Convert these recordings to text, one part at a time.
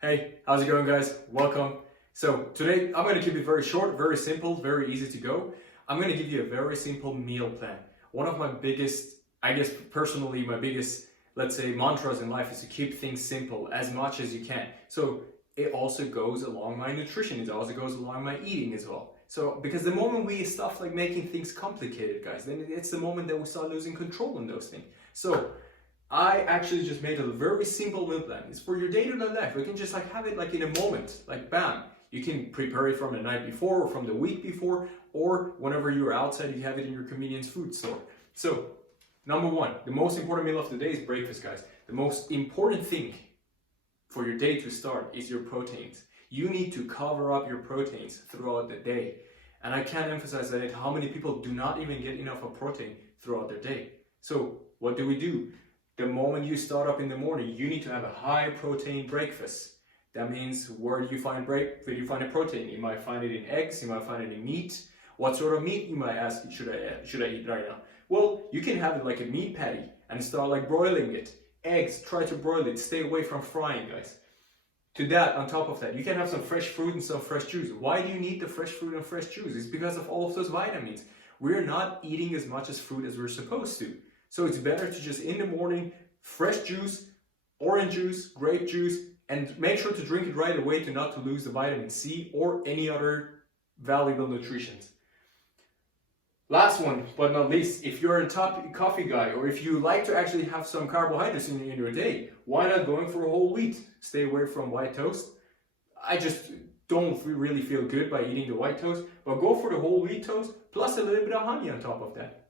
Hey, how's it going, guys? Welcome. So today I'm going to keep it very short, very simple, very easy to go. I'm going to give you a very simple meal plan. One of my biggest, I guess personally, my biggest, let's say, mantras in life is to keep things simple as much as you can. So it also goes along my nutrition. It also goes along my eating as well. So because the moment we start like making things complicated, guys, then it's the moment that we start losing control in those things. So I actually just made a very simple meal plan. It's for your day-to-day life. You can just like have it like in a moment, like bam. You can prepare it from the night before or from the week before, or whenever you're outside, you have it in your convenience food store. So, number one, the most important meal of the day is breakfast, guys. The most important thing for your day to start is your proteins. You need to cover up your proteins throughout the day. And I can't emphasize that how many people do not even get enough of protein throughout their day. So, what do? The moment you start up in the morning, you need to have a high protein breakfast. That means where do you find a protein? You might find it in eggs, you might find it in meat. What sort of meat, you might ask, should I eat right now? Well, you can have it like a meat patty and start like broiling it. Eggs, try to broil it, stay away from frying, guys. To that, on top of that, you can have some fresh fruit and some fresh juice. Why do you need the fresh fruit and fresh juice? It's because of all of those vitamins. We're not eating as much as fruit as we're supposed to. So it's better to just in the morning, fresh juice, orange juice, grape juice, and make sure to drink it right away to not to lose the vitamin C or any other valuable nutrients. Last one, but not least, if you're a top coffee guy or if you like to actually have some carbohydrates in your day, why not going for a whole wheat? Stay away from white toast. I just don't really feel good by eating the white toast, but go for the whole wheat toast plus a little bit of honey on top of that.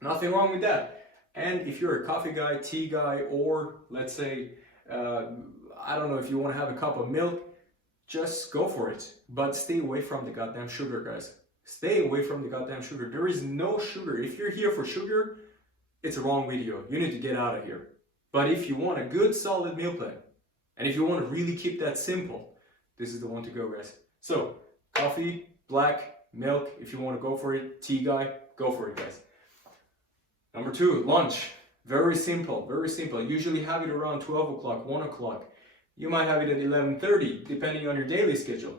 Nothing wrong with that. And if you're a coffee guy, tea guy, or let's say, I don't know, if you want to have a cup of milk, just go for it. But stay away from the goddamn sugar, guys. Stay away from the goddamn sugar. There is no sugar. If you're here for sugar, it's a wrong video. You need to get out of here. But if you want a good, solid meal plan, and if you want to really keep that simple, this is the one to go, guys. So, coffee, black, milk, if you want to go for it, tea guy, go for it, guys. Number two, lunch. Very simple, very simple. Usually have it around 12 o'clock, 1 o'clock. You might have it at 11:30, depending on your daily schedule.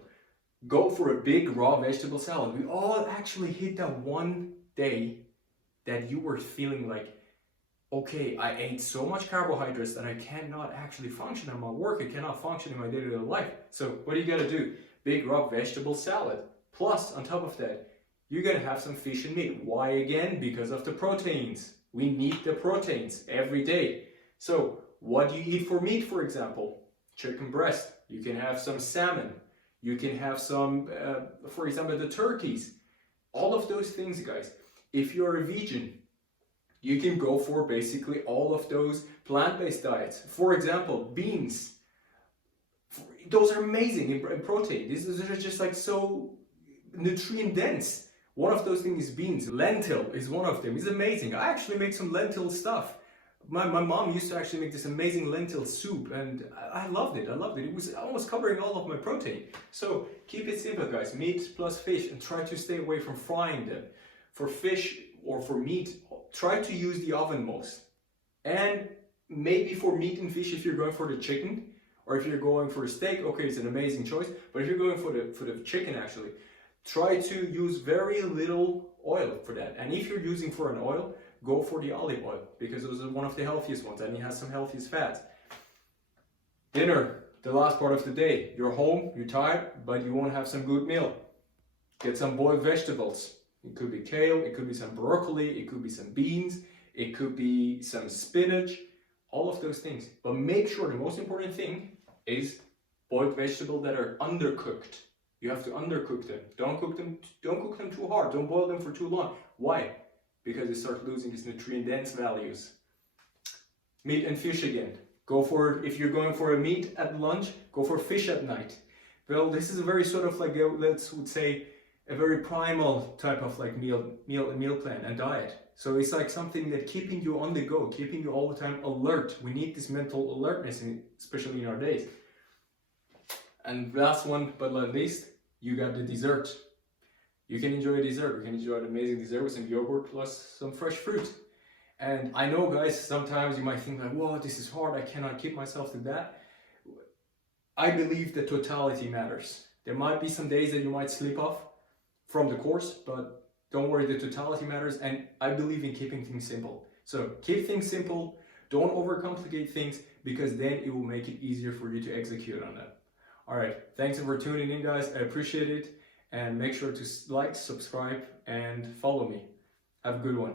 Go for a big raw vegetable salad. We all actually hit that one day that you were feeling like, okay, I ate so much carbohydrates that I cannot actually function in my work. I cannot function in my day-to-day life. So what do you gotta do? Big raw vegetable salad. Plus, on top of that, you're gonna have some fish and meat. Why again? Because of the proteins. We need the proteins every day. So what do you eat for meat, for example? Chicken breast. You can have some salmon. You can have some, for example, the turkeys. All of those things, guys. If you're a vegan, you can go for basically all of those plant-based diets. For example, beans. Those are amazing in protein. These are just like so nutrient dense. One of those things is beans. Lentil is one of them. It's amazing. I actually make some lentil stuff. My mom used to actually make this amazing lentil soup and I loved it. It was almost covering all of my protein. So keep it simple, guys. Meat plus fish, and try to stay away from frying them. For fish or for meat, try to use the oven most. And maybe for meat and fish, if you're going for the chicken or if you're going for a steak, okay, it's an amazing choice. But if you're going for the chicken, actually, try to use very little oil for that. And if you're using for an oil, go for the olive oil because those are one of the healthiest ones and it has some healthiest fats. Dinner, the last part of the day. You're home, you're tired, but you want to have some good meal. Get some boiled vegetables. It could be kale, it could be some broccoli, it could be some beans, it could be some spinach, all of those things. But make sure the most important thing is boiled vegetables that are undercooked. You have to undercook them. Don't cook them too hard. Don't boil them for too long. Why? Because they start losing these nutrient dense values. Meat and fish again. Go for, if you're going for a meat at lunch, go for fish at night. Well, this is a very sort of like, let's say, a very primal type of like meal plan and diet. So it's like something that keeping you on the go, keeping you all the time alert. We need this mental alertness, especially in our days. And last one, but not least, you got the dessert. You can enjoy a dessert. You can enjoy an amazing dessert with some yogurt plus some fresh fruit. And I know, guys, sometimes you might think like, whoa, this is hard. I cannot keep myself to that. I believe the totality matters. There might be some days that you might slip off from the course, but don't worry, the totality matters, and I believe in keeping things simple. So keep things simple, don't overcomplicate things, because then it will make it easier for you to execute on them. All right, thanks for tuning in, guys. I appreciate it, and make sure to like, subscribe, and follow me. Have a good one.